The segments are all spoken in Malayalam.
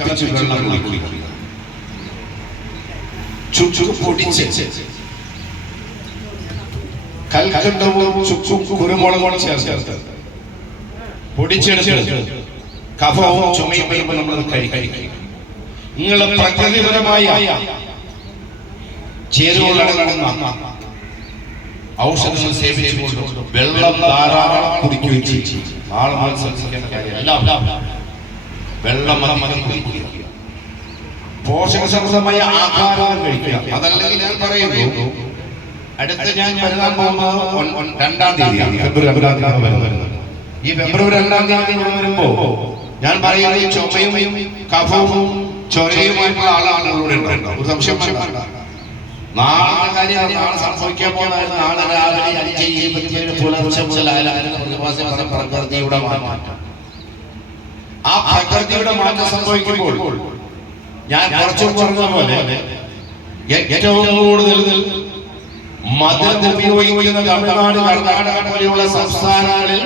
തിളപ്പിച്ച് വെള്ളം കുടിക്കുക. ചുക്ക് പൊടിച്ച് കൽക്കണ്ടവും ചുക്കും കുരുമുളകും ചേർത്ത് പൊടിച്ചെടുത്ത് കഫവും ചുമയും വരുമ്പോൾ നമ്മൾ കഴിക്കുക. നിങ്ങൾ പ്രകൃതിപരമായ ചേരുവകളടങ്ങുന്ന ഔഷധങ്ങൾ സേവിച്ചുകൊണ്ട് വെള്ളം ധാരാളം കുടിക്കുകയും ചെയ്യും. ആളുകൾ ശ്രദ്ധിക്കേണ്ട കാര്യമല്ല, വെള്ളം കുടിക്കുക, പോഷകസമൃദ്ധമായ ആഹാരം കഴിക്കുക. അതല്ലെങ്കിൽ ഞാൻ പറയുന്നു, അടുത്ത ഞാൻ വരാൻ പോകുന്നത് 2-ാം തീയതിയാണ്, ഫെബ്രുവരി 2-ാം തീയതി വരുന്നത്. ഈ ഫെബ്രുവരി 2-ാം തീയതി വരുമ്പോ ഞാൻ പറയുന്നത് ചുമയും കഫവും ചൊരയുമായിട്ടുള്ള ആളാണ് ഉണ്ടാവും. ഒരു സംശയം വേണ്ട. നാളെ കാര്യം നാളെ സംഭവിക്കാൻ പോകുന്നത് നാളെ രാവിലെ 5:27 പുലർച്ചെ മുതൽ പ്രകൃതിയുടെ മാറ്റം. ആ പ്രകൃതിയുടെ മാറ്റം സംഭവിക്കുമ്പോൾ ഞാൻ കുറച്ചു പറഞ്ഞ പോലെ ഏറ്റവും കൂടുതൽ മദ്യം ഉപയോഗിക്കുന്ന തമിഴ്നാട്, കർണാടക പോലെയുള്ള സംസ്ഥാനങ്ങളിൽ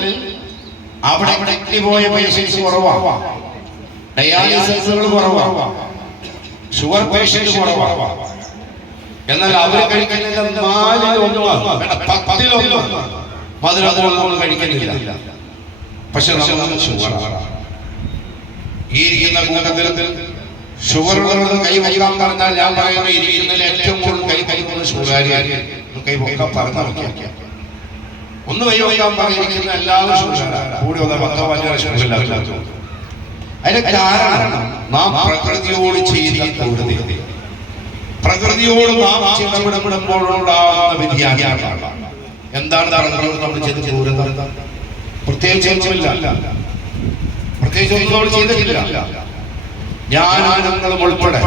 അവിടെ പോയ പേഷ്യൻസ് കുറവാണ്, ഡയാലിസിസുകൾ കുറവാണ്, ഷുഗർ പേഷ്യന്റ് കുറവാണ്. എന്നാൽ അവർ കഴിക്കുന്നില്ല 4-1 മധുരം നമ്മൾ കഴിക്കുന്നില്ല. പക്ഷെ ഈ ഇരിക്കുന്ന കൂട്ടത്തിൽ ഷുഗർ കൈ വയ്ക്കാൻ പറഞ്ഞാൽ ഞാൻ പറയുന്നത് ഇരിക്കുന്നതിൽ ഏറ്റവും കൂടുതൽ കൈ കഴിക്കുന്നത് ഷുഗർകാരി. കൈ വയ്ക്കാൻ പറഞ്ഞ ഒന്ന് കൈ വയ്ക്കാൻ പറഞ്ഞിരിക്കുന്ന എല്ലാവരും കൂടി അതിന്റെ കാരണം നാം പ്രകൃതിയോട് ചെയ്യുന്ന പ്രകൃതിയോട് നാം ഇടപെടുമ്പോഴുണ്ടാകുന്ന വ്യതിയാനമാണ്. എന്താണ് നമ്മൾ ചെയ്ത് പോകുന്നത്? പ്രത്യേകിച്ച് ചെയ്തിട്ടില്ല. ഞാനും ഉൾപ്പെടെ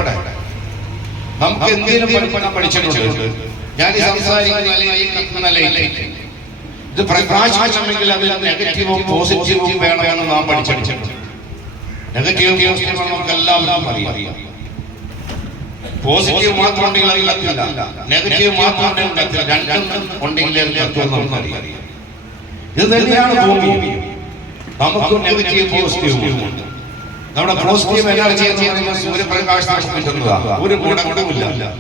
നമുക്ക് എന്തെങ്കിലും പഠിച്ചിട്ടുണ്ട്. ഞാൻ സംസാരിക്കുന്ന ഇത് പ്രകാശിക്കണമെങ്കിൽ അതിൽ നെഗറ്റീവും പോസിറ്റീവും വേണമെന്ന് നാം പഠിച്ചിട്ടുണ്ട്. നെഗറ്റീവും നമുക്ക് എല്ലാം അറിയാം. പോസിറ്റീവ് മാത്രം ഉണ്ടെങ്കിൽ അത് കത്തില്ല, നെഗറ്റീവ് മാത്രം ഉണ്ടെങ്കിൽ കത്തില്ല. രണ്ടും ഉണ്ടെങ്കിൽ നമുക്കറിയാം. ഇത് തന്നെയാണ് ഭൂമി. നമുക്ക് നെഗറ്റീവ് പോസിറ്റീവും ഉണ്ട്. നമ്മുടെ പോസിറ്റീവ് എനർജി സൂര്യപ്രകാശം കിട്ടുന്നതാണ്, ഒരു ഗുണമില്ല.